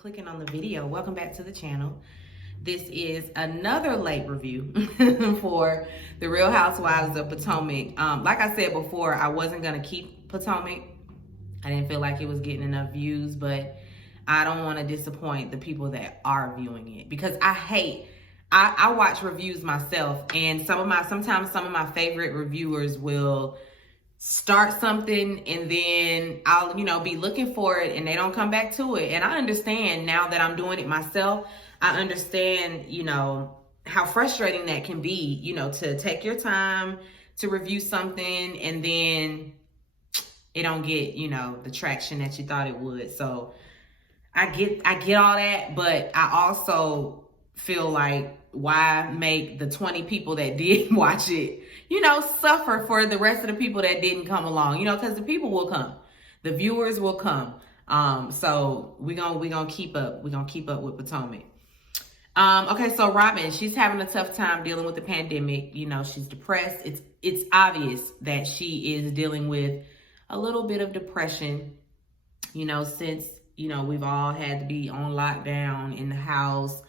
clicking on the video. Welcome back to the channel. This is another late review for the Real Housewives of Potomac. Like I said before, I wasn't gonna keep Potomac. I didn't feel like it was getting enough views, but I don't want to disappoint the people that are viewing it because I watch reviews myself, and sometimes some of my favorite reviewers will start something and then I'll, be looking for it and they don't come back to it. And I understand now that I'm doing it myself. I understand, how frustrating that can be, to take your time to review something and then it don't get, the traction that you thought it would. So I get all that, but I also feel like why make the 20 people that did watch it, suffer for the rest of the people that didn't come along, because the people will come, the viewers will come. So we're gonna keep up with Potomac. Okay, so Robin, she's having a tough time dealing with the pandemic. She's depressed. It's obvious that she is dealing with a little bit of depression, since, we've all had to be on lockdown in the house,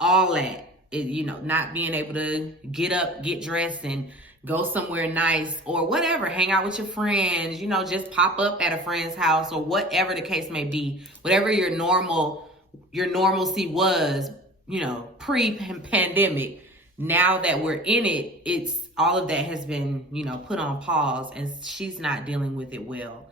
all that, not being able to get up, get dressed and go somewhere nice or whatever, hang out with your friends, just pop up at a friend's house or whatever the case may be, whatever your normalcy was, pre-pandemic. Now that we're in it, it's all of that has been, put on pause, and she's not dealing with it well.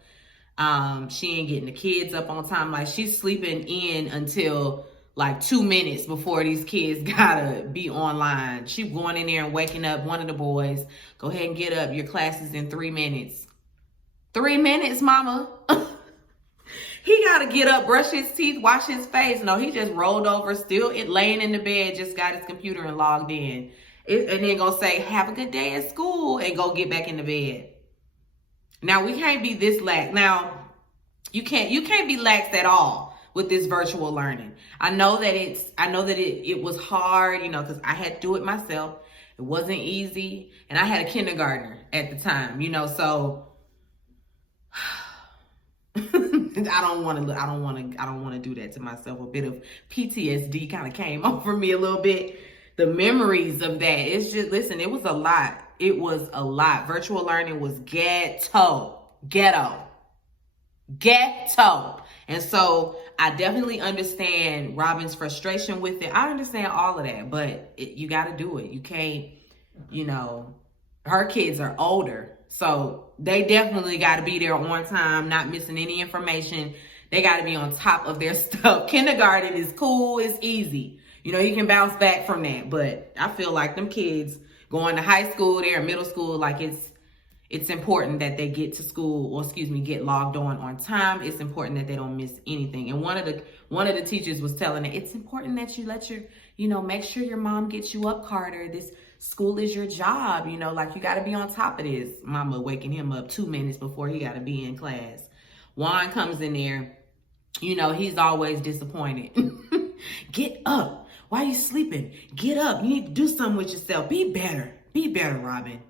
She ain't getting the kids up on time. Like, she's sleeping in until like 2 minutes before these kids gotta be online. She going in there and waking up one of the boys. Go ahead and get up. Your class is in 3 minutes. 3 minutes, mama. He gotta get up, brush his teeth, wash his face. No, he just rolled over, still laying in the bed, just got his computer and logged in. And then gonna say, have a good day at school, and go get back in the bed. Now, we can't be this lax. Now, you can't be lax at all with this virtual learning. I know that it was hard, because I had to do it myself. It wasn't easy. And I had a kindergartner at the time, so I don't want to do that to myself. A bit of PTSD kind of came over me a little bit. The memories of that. It's just, listen, it was a lot. It was a lot. Virtual learning was ghetto. And so I definitely understand Robin's frustration with it. I understand all of that, but you got to do it. You can't, her kids are older, so they definitely got to be there on time, not missing any information. They got to be on top of their stuff. Kindergarten is cool. It's easy. You can bounce back from that. But I feel like them kids going to high school, they're in middle school, like it's important that they get to school, or get logged on time. It's important that they don't miss anything. And one of the teachers was telling it, it's important that you let your, make sure your mom gets you up, Carter. This school is your job, like you got to be on top of this. Mama waking him up 2 minutes before he got to be in class. Juan comes in there, he's always disappointed. Get up. Why are you sleeping? Get up. You need to do something with yourself. Be better, Robin.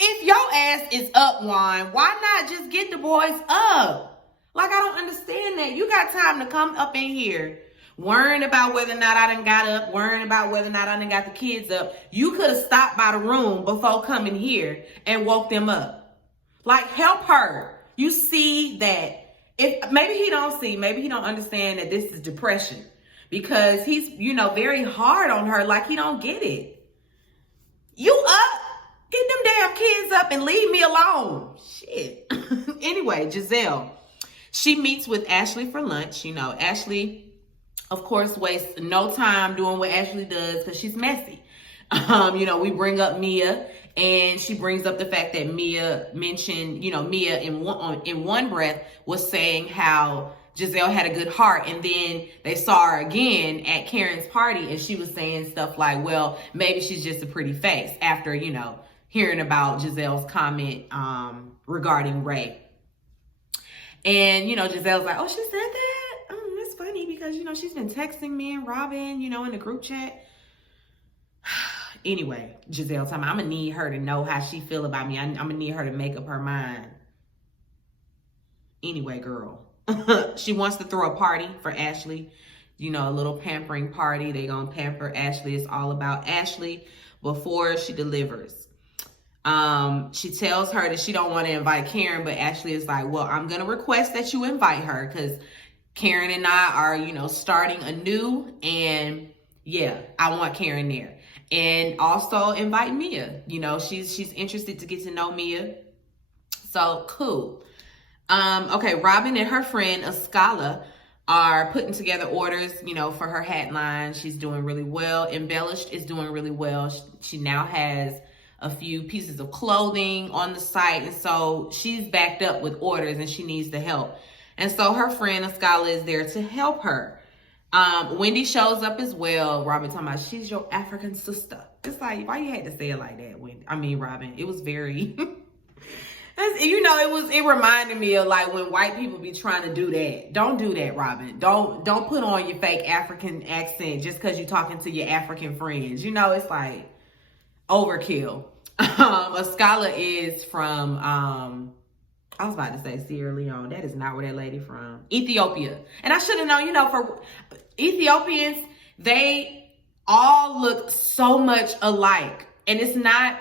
If your ass is up, Juan, why not just get the boys up? Like, I don't understand that. You got time to come up in here worrying about whether or not I done got up, worrying about whether or not I done got the kids up. You could have stopped by the room before coming here and woke them up. Like, help her. You see that maybe he don't understand that this is depression, because he's, very hard on her. Like, he don't get it. You up? Get them damn kids up and leave me alone. Shit. Anyway, Giselle, she meets with Ashley for lunch. Ashley, of course, wastes no time doing what Ashley does because she's messy. We bring up Mia, and she brings up the fact that Mia mentioned, Mia in one breath was saying how Giselle had a good heart, and then they saw her again at Karen's party, and she was saying stuff like, well, maybe she's just a pretty face, after, hearing about Giselle's comment regarding Ray. And, Giselle's like, oh, she said that? That's funny because, she's been texting me and Robin, in the group chat. Anyway, Giselle, I'm going to need her to know how she feel about me. I'm going to need her to make up her mind. Anyway, girl, she wants to throw a party for Ashley. you know, a little pampering party. They gonna pamper Ashley. It's all about Ashley before she delivers. She tells her that she don't want to invite Karen, but Ashley is like, well, I'm gonna request that you invite her because Karen and I are, you know, starting anew, and yeah, I want Karen there. And also invite Mia. You know, she's interested to get to know Mia. So cool. Okay, Robin and her friend Ascala are putting together orders, you know, for her hat line. She's doing really well. Embellished is doing really well. She now has a few pieces of clothing on the site, and so she's backed up with orders and she needs the help. And so her friend Ascala is there to help her. Wendy shows up as well. Robin talking about, she's your African sister. It's like, why you had to say it like that, Wendy? I mean, Robin, it was very... You know, it reminded me of like when white people be trying to do that. Don't do that, Robin. Don't put on your fake African accent just because you're talking to your African friends. You know, it's like overkill. Ascala is from, I was about to say Sierra Leone. That is not where that lady from. Ethiopia. And I should have known, you know, for Ethiopians, they all look so much alike. And it's not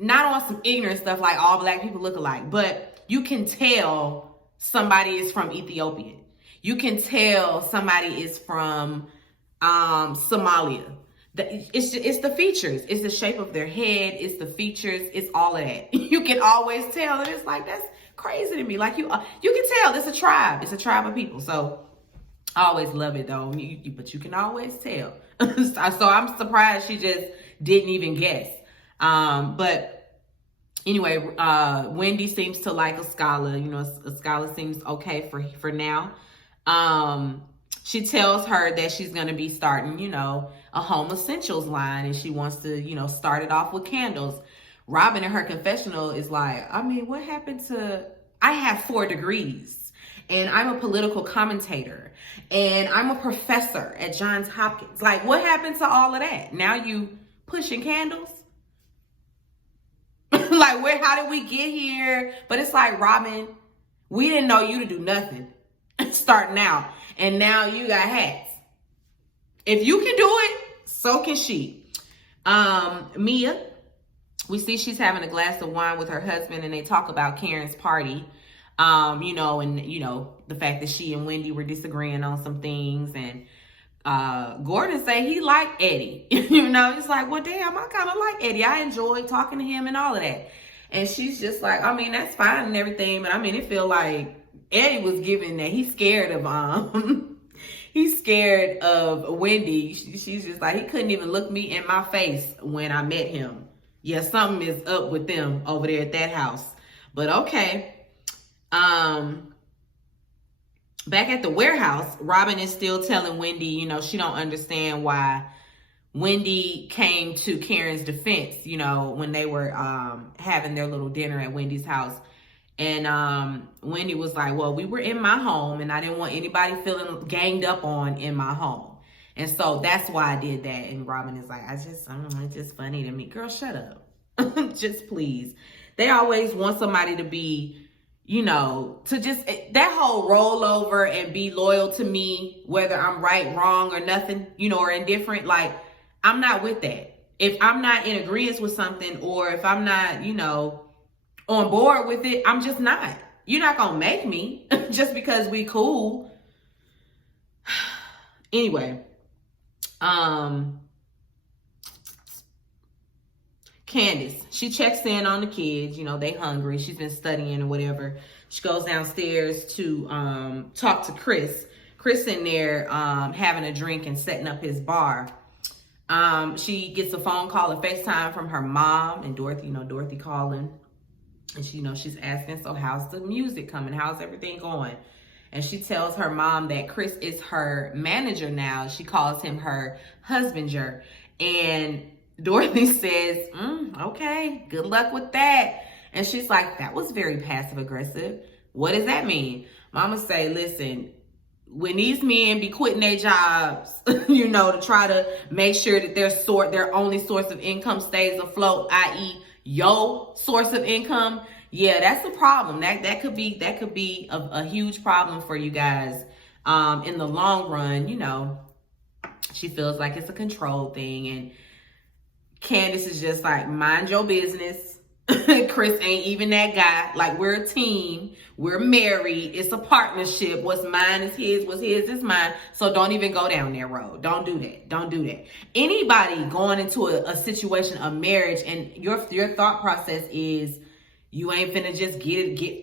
on some ignorant stuff like all black people look alike, but you can tell somebody is from Ethiopia. You can tell somebody is from Somalia. It's the features. It's the shape of their head. It's the features. It's all of that. You can always tell. And it's like, that's crazy to me. Like you can tell it's a tribe. It's a tribe of people. So I always love it though. But you can always tell. So I'm surprised she just didn't even guess. But anyway, Wendy seems to like Ascala. You know, Ascala seems okay for now. She tells her that she's going to be starting, you know, a home essentials line, and she wants to, you know, start it off with candles. Robin in her confessional is like, I mean, what happened to, I have 4 degrees and I'm a political commentator and I'm a professor at Johns Hopkins. Like, what happened to all of that? Now you pushing candles? Like, how did we get here? But it's like, Robin, we didn't know you to do nothing starting out. And now you got hats. If you can do it, so can she. Mia, we see she's having a glass of wine with her husband, and they talk about Karen's party. You know, and, you know, the fact that she and Wendy were disagreeing on some things. And Gordon say he liked Eddie. You know, it's like, well, damn, I kind of like Eddie. I enjoyed talking to him and all of that. And she's just like, I mean, that's fine and everything. But I mean, it feel like Eddie was giving that he's scared of he's scared of Wendy. She's just like, he couldn't even look me in my face when I met him. Yeah, something is up with them over there at that house. But okay. Back at the warehouse, Robin is still telling Wendy, you know, she don't understand why Wendy came to Karen's defense, you know, when they were having their little dinner at Wendy's house. And Wendy was like, well, we were in my home and I didn't want anybody feeling ganged up on in my home. And so that's why I did that. And Robin is like, it's just funny to me. Girl, shut up. Just please. They always want somebody to be, you know, to just, that whole roll over and be loyal to me, whether I'm right, wrong, or nothing, you know, or indifferent. Like, I'm not with that. If I'm not in agreement with something, or if I'm not, you know, on board with it, I'm just not. You're not gonna make me just because we cool. Anyway, Candace, she checks in on the kids. You know, they hungry. She's been studying or whatever. She goes downstairs to talk to Chris. Chris in there having a drink and setting up his bar. She gets a phone call, a FaceTime from her mom and Dorothy. You know, Dorothy calling. And she, you know, she's asking, so how's the music coming? How's everything going? And she tells her mom that Chris is her manager now. She calls him her husbander. And Dorothy says, okay, good luck with that. And she's like, that was very passive aggressive. What does that mean? Mama say, listen, when these men be quitting their jobs, you know, to try to make sure that their only source of income stays afloat, i.e., your source of income, yeah, that's the problem. That could be a huge problem for you guys In the long run, you know, she feels like it's a control thing. And Candace is just like, mind your business. Chris ain't even that guy. Like, we're a team. We're married. It's a partnership. What's mine is his. What's his is mine. So don't even go down that road. Don't do that. Don't do that. Anybody going into a situation of marriage and your thought process is, you ain't finna just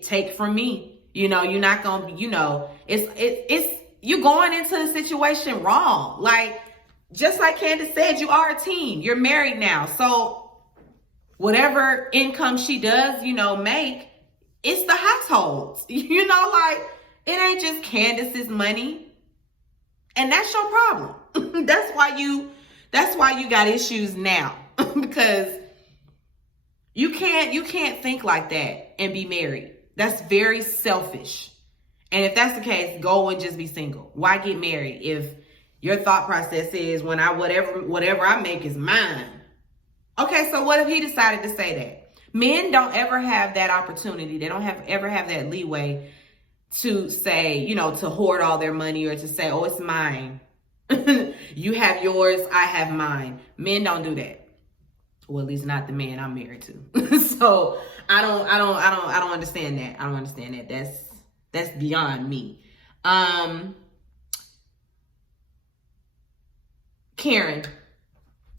take from me. You know, you're not gonna, you know, it's you're going into the situation wrong. Like, just like Candace said, you are a team. You're married now. So whatever income she does, you know, make, it's the households. You know, like, it ain't just Candace's money. And that's your problem. That's why you got issues now. Because you can't think like that and be married. That's very selfish. And if that's the case, go and just be single. Why get married if your thought process is, when whatever I make is mine? Okay, so what if he decided to say that? Men don't ever have that opportunity. They don't ever have that leeway to say, you know, to hoard all their money, or to say, oh, it's mine. You have yours, I have mine. Men don't do that. Well, at least not the man I'm married to. So I don't understand that. I don't understand that. That's beyond me. Karen,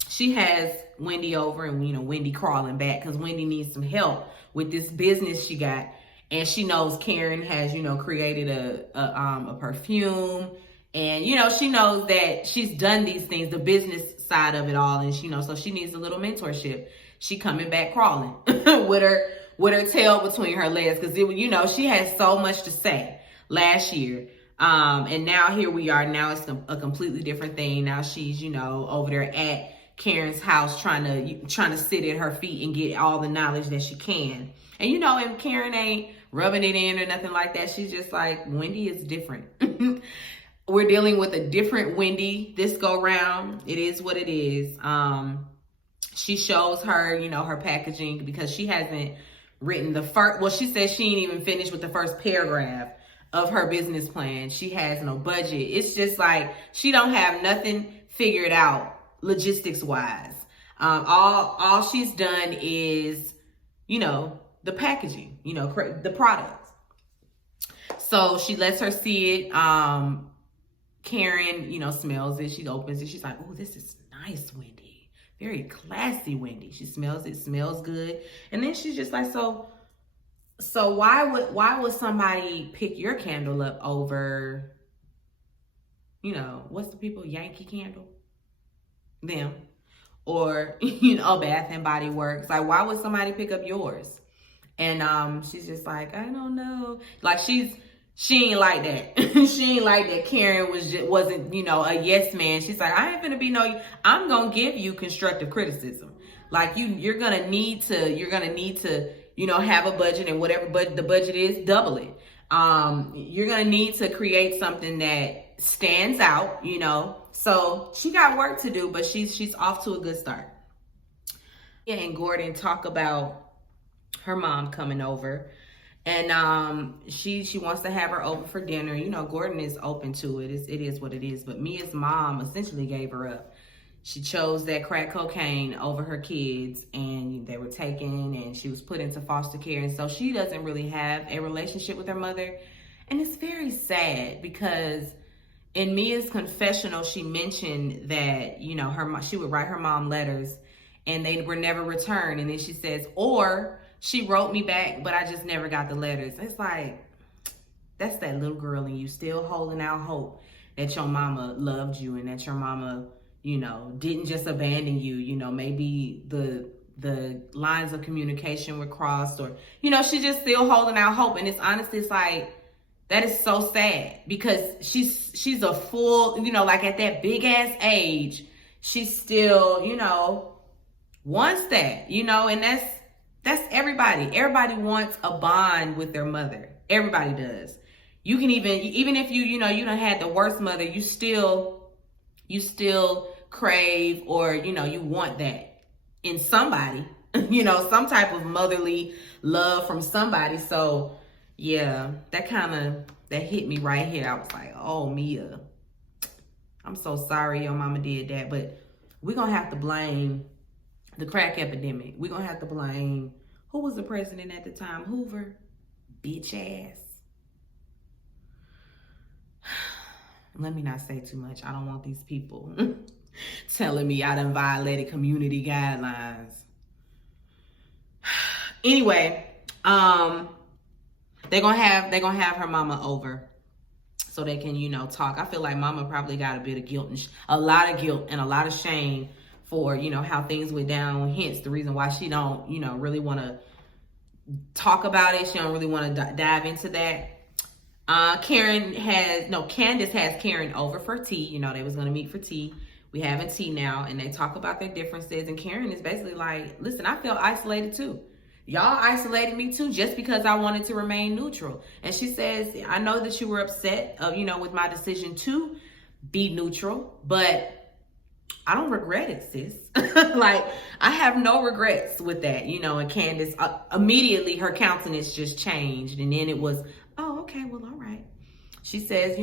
she has Wendy over, and, you know, Wendy crawling back because Wendy needs some help with this business she got. And she knows Karen has, you know, created a perfume. And, you know, she knows that she's done these things, the business side of it all. And she, you know, so she needs a little mentorship. She coming back crawling with her tail between her legs. Because, you know, she had so much to say last year. And now here we are. Now it's a completely different thing. Now she's, you know, over there at Karen's house trying to sit at her feet and get all the knowledge that she can. And, you know, and Karen ain't rubbing it in or nothing like that. She's just like, Wendy is different. We're dealing with a different Wendy this go round. It is what it is. She shows her, you know, her packaging, because she hasn't written the first, well, she says she ain't even finished with the first paragraph of her business plan. She has no budget. It's just like, she don't have nothing figured out logistics wise. All she's done is, you know, the packaging, you know, the products. So she lets her see it. Karen, you know, smells it. She opens it. She's like, oh, this is nice, Wendy. Very classy, Wendy. She smells it. Smells good. And then she's just like, so why would somebody pick your candle up over, you know, what's the people, Yankee Candle? Them. Or, you know, Bath and Body Works. Like, why would somebody pick up yours? And she's just like, I don't know. Like, she ain't like that. She ain't like that. Karen wasn't, you know, a yes man. She's like, I ain't gonna be I'm gonna give you constructive criticism. Like, you're gonna need to, you know, have a budget, and whatever the budget is, double it. You're gonna need to create something that stands out, you know. So she got work to do, but she's off to a good start. Yeah, and Gordon talk about her mom coming over. And she wants to have her over for dinner. You know, Gordon is open to it. It is what it is. But Mia's mom essentially gave her up. She chose that crack cocaine over her kids, and they were taken, and she was put into foster care. And so she doesn't really have a relationship with her mother. And it's very sad, because in Mia's confessional, she mentioned that, you know, she would write her mom letters and they were never returned. And then she says, or she wrote me back, but I just never got the letters. It's like, that's that little girl in you still holding out hope that your mama loved you, and that your mama, you know, didn't just abandon you. You know, maybe the lines of communication were crossed, or, you know, she's just still holding out hope. And it's honestly, it's like, that is so sad, because she's a full, you know, like at that big ass age, she still, you know, wants that, you know. And that's everybody. Everybody wants a bond with their mother. Everybody does. You can even if you know, you done had the worst mother, you still crave, or, you know, you want that in somebody, you know, some type of motherly love from somebody. So Yeah, that hit me right here. I was like, oh, Mia, I'm so sorry your mama did that. But we're going to have to blame the crack epidemic. We're going to have to blame, who was the president at the time? Hoover? Bitch ass. Let me not say too much. I don't want these people telling me I done violated community guidelines. Anyway, they're gonna have her mama over so they can, talk. I feel like mama probably got a bit of guilt and a lot of guilt and a lot of shame for, how things went down. Hence the reason why she don't, really want to talk about it. She don't really want to dive into that. Candace has Karen over for tea. They was going to meet for tea. We having tea now, and they talk about their differences. And Karen is basically like, listen, I felt isolated too. Y'all isolated me too just because I wanted to remain neutral. And she says, I know that you were upset, with my decision to be neutral, but I don't regret it, sis. Like, I have no regrets with that, and Candace, immediately her countenance just changed. And then it was, oh, okay, well, all right. She says,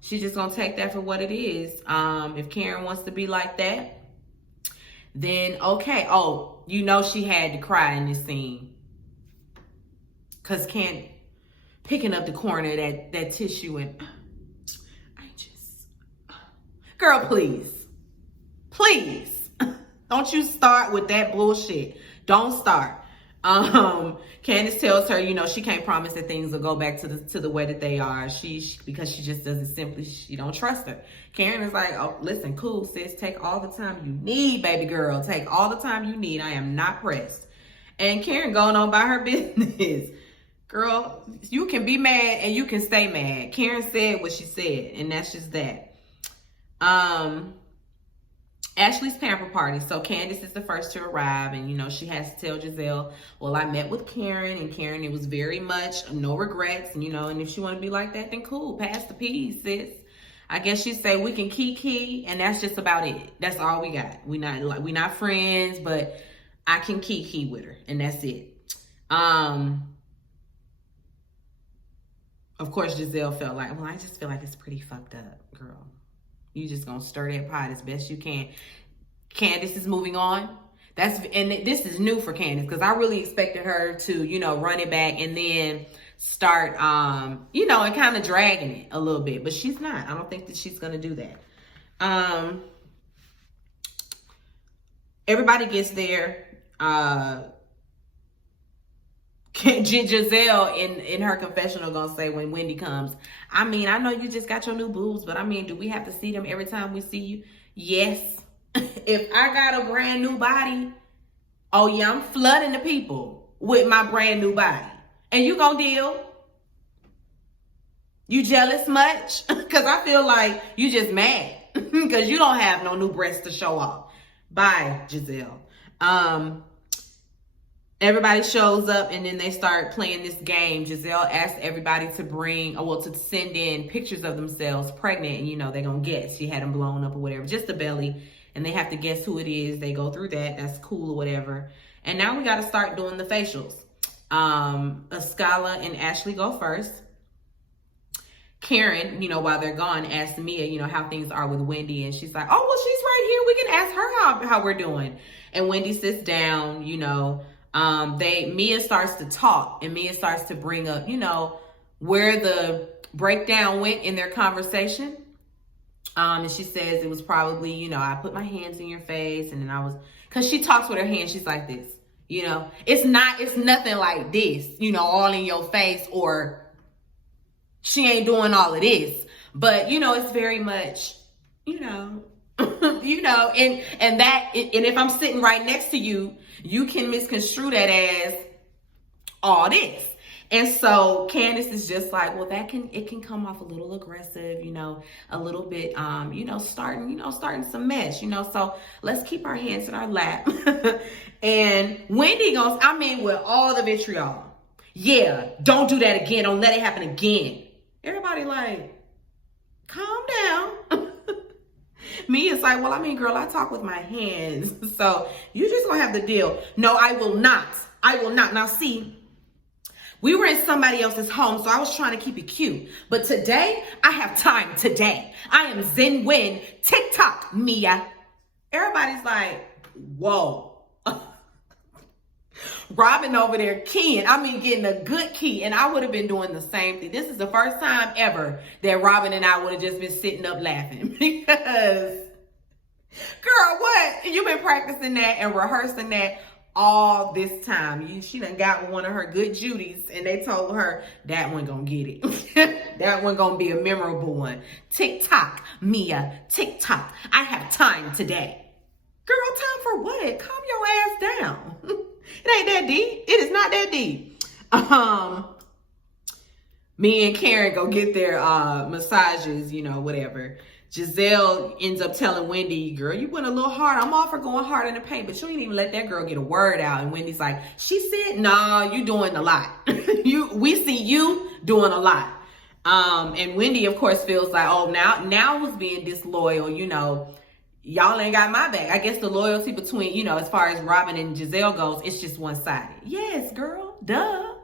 she's just going to take that for what it is. If Karen wants to be like that, then okay. Oh, she had to cry in this scene. Because picking up the corner of that tissue and girl, please. Please. Don't you start with that bullshit. Don't start. Candace tells her, she can't promise that things will go back to the way that they are. Because she just she don't trust her. Karen is like, oh, listen, cool, sis, take all the time you need, baby girl. Take all the time you need. I am not pressed. And Karen going on by her business. Girl, you can be mad and you can stay mad. Karen said what she said, and that's just that. Ashley's pamper party. So Candace is the first to arrive, and she has to tell Giselle, well, I met with Karen, and Karen, it was very much no regrets, and and if she want to be like that, then cool, pass the peas, sis. I guess she say we can kiki, and that's just about it. That's all we got. We not friends, but I can kiki with her, and that's it. Of course, Giselle felt like, well, I just feel like it's pretty fucked up, girl. You just gonna stir that pot as best you can. Candace is moving on. And this is new for Candace, because I really expected her to, run it back and then start, and kind of dragging it a little bit. But she's not. I don't think that she's gonna do that. Everybody gets there. Giselle in her confessional gonna say when Wendy comes, I mean, I know you just got your new boobs, but I mean, do we have to see them every time we see you? Yes. If I got a brand new body, oh yeah, I'm flooding the people with my brand new body. And you gonna deal? You jealous much? Because I feel like you just mad because you don't have no new breasts to show off. Bye, Giselle. Everybody shows up, and then they start playing this game. Giselle asked everybody to send in pictures of themselves pregnant, and they're going to guess. She had them blown up or whatever, just the belly, and they have to guess who it is. They go through that. That's cool or whatever. And now we got to start doing the facials. Escala and Ashley go first. Karen, while they're gone, asks Mia, how things are with Wendy, and she's like, oh, well, she's right here. We can ask her how we're doing. And Wendy sits down, Mia starts to talk, and Mia starts to bring up, where the breakdown went in their conversation. And she says it was probably, I put my hands in your face, and then because she talks with her hands, she's like this, it's nothing like this, all in your face, or she ain't doing all of this, but it's very much, and if I'm sitting right next to you, you can misconstrue that as all this. And so Candace is just like, well, it can come off a little aggressive, a little bit, starting some mess, so let's keep our hands in our lap. And Wendy goes, with all the vitriol, yeah, don't do that again. Don't let it happen again. Everybody like, calm down. Mia's like, well, girl, I talk with my hands. So you just gonna have to deal. No, I will not. I will not. Now see, We were in somebody else's home, so I was trying to keep it cute. But today, I have time today. I am Zen Win, TikTok, Mia. Everybody's like, whoa. Robin over there keying. I mean, getting a good key. And I would have been doing the same thing. This is the first time ever that Robin and I would have just been sitting up laughing. Because, girl, what? You've been practicing that and rehearsing that all this time. She done got one of her good Judys and they told her that one gonna get it. That one gonna be a memorable one. TikTok, Mia, TikTok. I have time today. Girl, time for what? Calm your ass down. It ain't that deep. It is not that deep. Me and Karen go get their massages, whatever. Giselle ends up telling Wendy, girl, you went a little hard. I'm all for going hard in the paint, but you ain't even let that girl get a word out. And Wendy's like, she said, nah, you doing a lot. We see you doing a lot. And Wendy, of course, feels like, oh, now who's being disloyal, y'all ain't got my back. I guess the loyalty between, as far as Robin and Giselle goes, it's just one-sided. Yes, girl. Duh.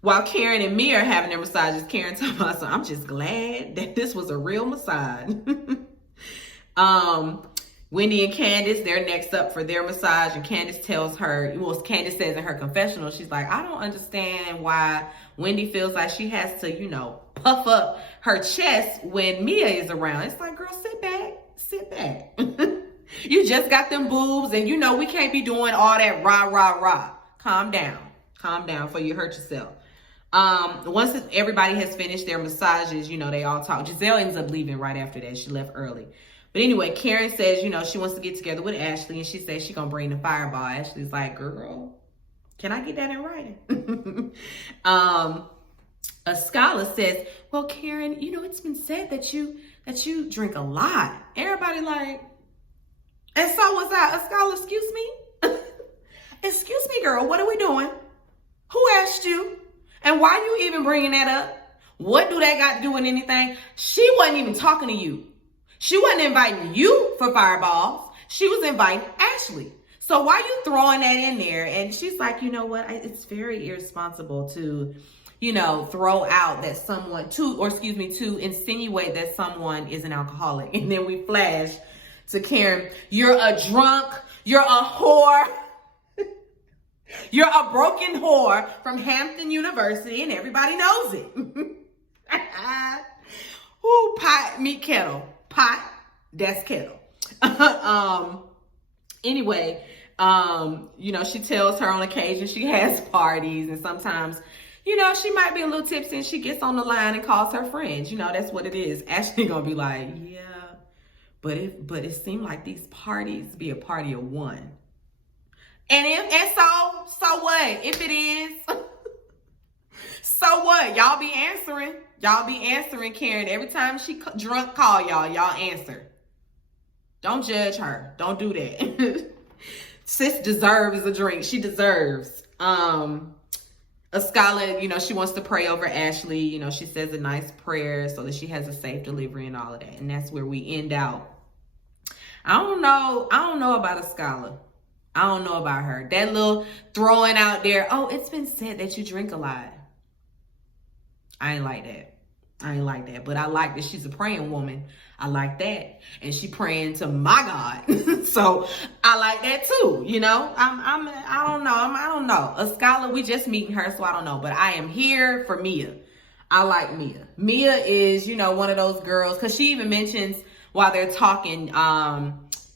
While Karen and Mia are having their massages, Karen talking about, I'm just glad that this was a real massage. Wendy and Candace, they're next up for their massage, and Candace says in her confessional, she's like, I don't understand why Wendy feels like she has to, puff up her chest when Mia is around. It's like, girl, sit back. You just got them boobs, and we can't be doing all that rah. Calm down before you hurt yourself. Once everybody has finished their massages, they all talk. Giselle ends up leaving right after that. She left early. But anyway, Karen says, she wants to get together with Ashley, and she says she's going to bring the fireball. Ashley's like, girl, can I get that in writing? A scholar says, well, Karen, it's been said that you drink a lot. Everybody like, and so was I. A scholar, excuse me? Excuse me, girl, what are we doing? Who asked you? And why you even bringing that up? What do that got to do with anything? She wasn't even talking to you. She wasn't inviting you for fireballs. She was inviting Ashley. So why you throwing that in there? And she's like, you know what? It's very irresponsible to, throw out that someone to insinuate that someone is an alcoholic. And then we flash to Karen. You're a drunk. You're a whore. You're a broken whore from Hampton University, and everybody knows it. Ooh, pot, meet kettle. Pot, that's kettle. Anyway, she tells her on occasion she has parties, and sometimes, she might be a little tipsy and she gets on the line and calls her friends. That's what it is. Ashley gonna be like, yeah, but it seemed like these parties be a party of one. And so what? If it is, so what? Y'all be answering Karen. Every time she drunk call y'all answer. Don't judge her. Don't do that. Sis deserves a drink. She deserves. A scholar, she wants to pray over Ashley. She says a nice prayer so that she has a safe delivery and all of that. And that's where we end out. I don't know about a scholar. I don't know about her. That little throwing out there, oh, it's been said that you drink a lot. I ain't like that. But I like that she's a praying woman. I like that. And she praying to my God. So I like that too. I don't know. A scholar, we just meeting her, so I don't know. But I am here for Mia. I like Mia. Mia is, one of those girls, because she even mentions while they're talking,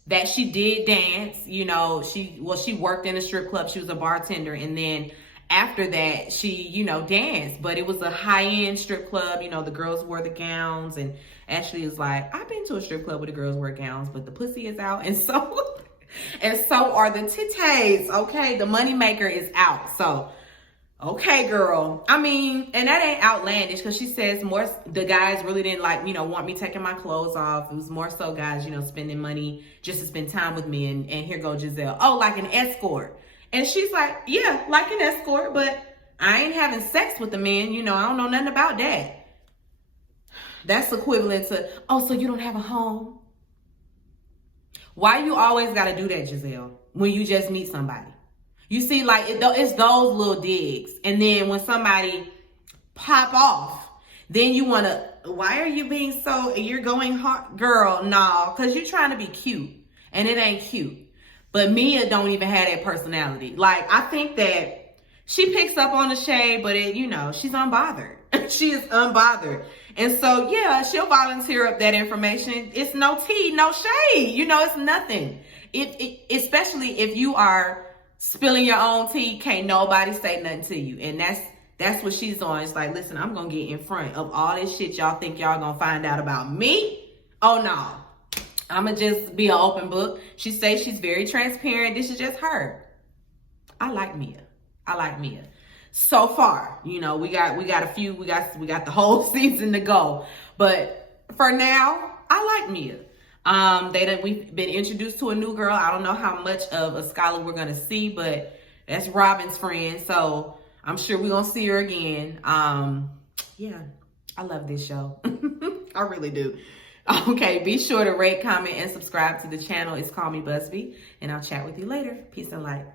that she did dance. She worked in a strip club. She was a bartender. And then after that, she, danced. But it was a high-end strip club. The girls wore the gowns. And Ashley is like, I've been to a strip club where the girls wear gowns, but the pussy is out. And so are the titties. Okay, the moneymaker is out. So, okay, girl. I mean, and that ain't outlandish, because she says the guys really didn't want me taking my clothes off. It was more so guys, spending money just to spend time with me. And here goes Giselle. Oh, like an escort. And she's like, yeah, like an escort, but I ain't having sex with the men. I don't know nothing about that. That's equivalent to, oh, so you don't have a home? Why you always got to do that, Giselle, when you just meet somebody? You see, like, it's those little digs. And then when somebody pop off, then you want to, why are you being so, you're going hard? Girl, no, because you're trying to be cute. And it ain't cute. But Mia don't even have that personality. Like, I think that she picks up on the shade, but it, you know, she's unbothered. She is unbothered. And so, yeah, she'll volunteer up that information. It's no tea, no shade. You know, it's nothing. Especially if you are spilling your own tea, can't nobody say nothing to you. And that's what she's on. It's like, listen, I'm going to get in front of all this shit y'all think y'all going to find out about me. Oh, no. I'm going to just be an open book. She says she's very transparent. This is just her. I like Mia. So far, you know, we got the whole season to go. But for now, I like Mia. We've been introduced to a new girl. I don't know how much of a scholar we're going to see, but that's Robin's friend. So I'm sure we're going to see her again. Yeah, I love this show. I really do. Okay, be sure to rate, comment, and subscribe to the channel. It's Call Me Busby, and I'll chat with you later. Peace and light.